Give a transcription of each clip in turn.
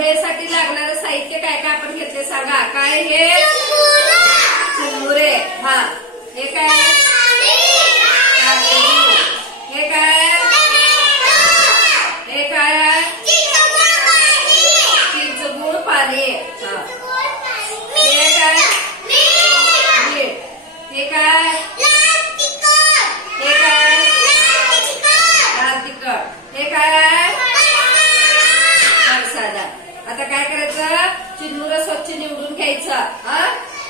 भेळसाठी लागणारं साहित्य काय काय आपण घेतले सांगा. काय हे चिरमुरे. हा हे काय हे काय हे काय चिंचगूळ पाणी. हे काय मीठ. हे काय हे काय लाल तिखट. हे काय फरसाणा. आता काय करायचं चिरमुरं स्वच्छ निवडून घ्यायचं.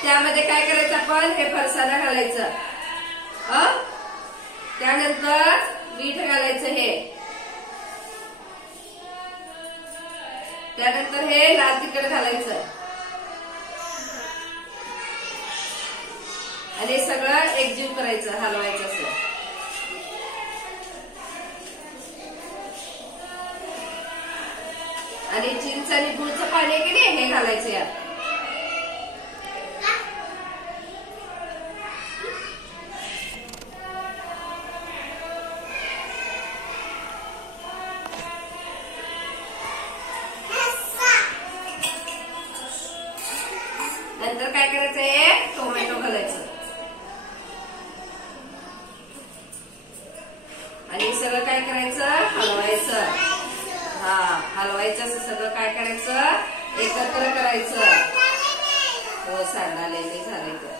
त्यामध्ये काय करायचं आपण हे फरसाणा घालायचं. त्यानंतर मीठ घालायचं. हे त्यानंतर हे लाल तिखट घालायचं आणि सगळं एकजीव करायचं हलवायचं असं. आणि चिंच आणि गुळचं पाणी आहे की नाही हे घालायचं यात. नंतर काय करायचंय टोमॅटो घालायचं आणि सगळं काय करायचं हलवायचं. हलवायचं असं सगळं काय करायचं एकत्र करायचं. हो सांडालेले झाले तर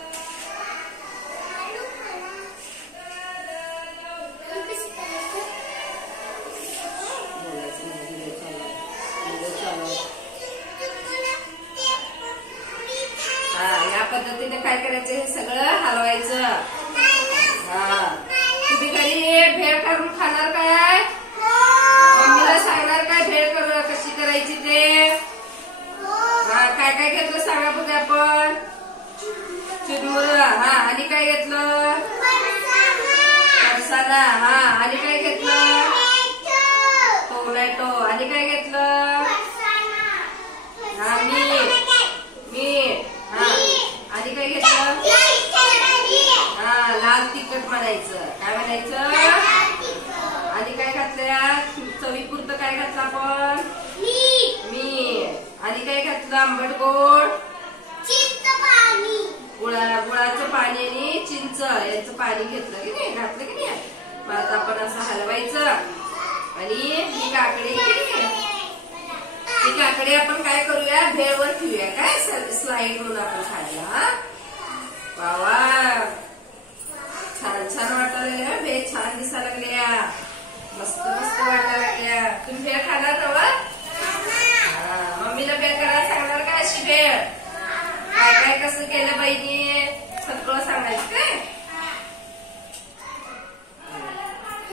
या पद्धतीने काय करायचं हे सगळं हलवायचं. तुम्ही घरी भेळ करून खाणार काय मम्मीला सांगणार काय भेळ कशी करायची ते. काय काय घेतलं सांगा बघा आपण. चिरमुरं आणि काय घेतलं फरसाणा. आणि काय घेतलं टोमॅटो. आणि काय घेतलं मीठ. आणि काय घेतलं लाल तिखट म्हणायचं. काय म्हणायचं आणि काय घातलं चवीपुरतं काय घातलं आपण मीठ. आणि काय घातलं आंबट गोड गुळाचं पाणी आणि चिंच याचं पाणी घेतलं की नाही घातलं की नाही. मग आता आपण असं हलवायचं आणि ही काकडी आपण काय करूया भेळवर ठेवूया काय स्लाइड म्हणून आपण खायला. वा छान छान वाटायला भेळ छान दिसायला लागल्या. मस्त मस्त वाटायला लागल्या. तुम्ही भेळ खाणार तेव्हा मम्मीला भेळ करायला सांगणार का अशी भेळ काय काय कसं केलं बहिणी सगळं सांगायचं काय.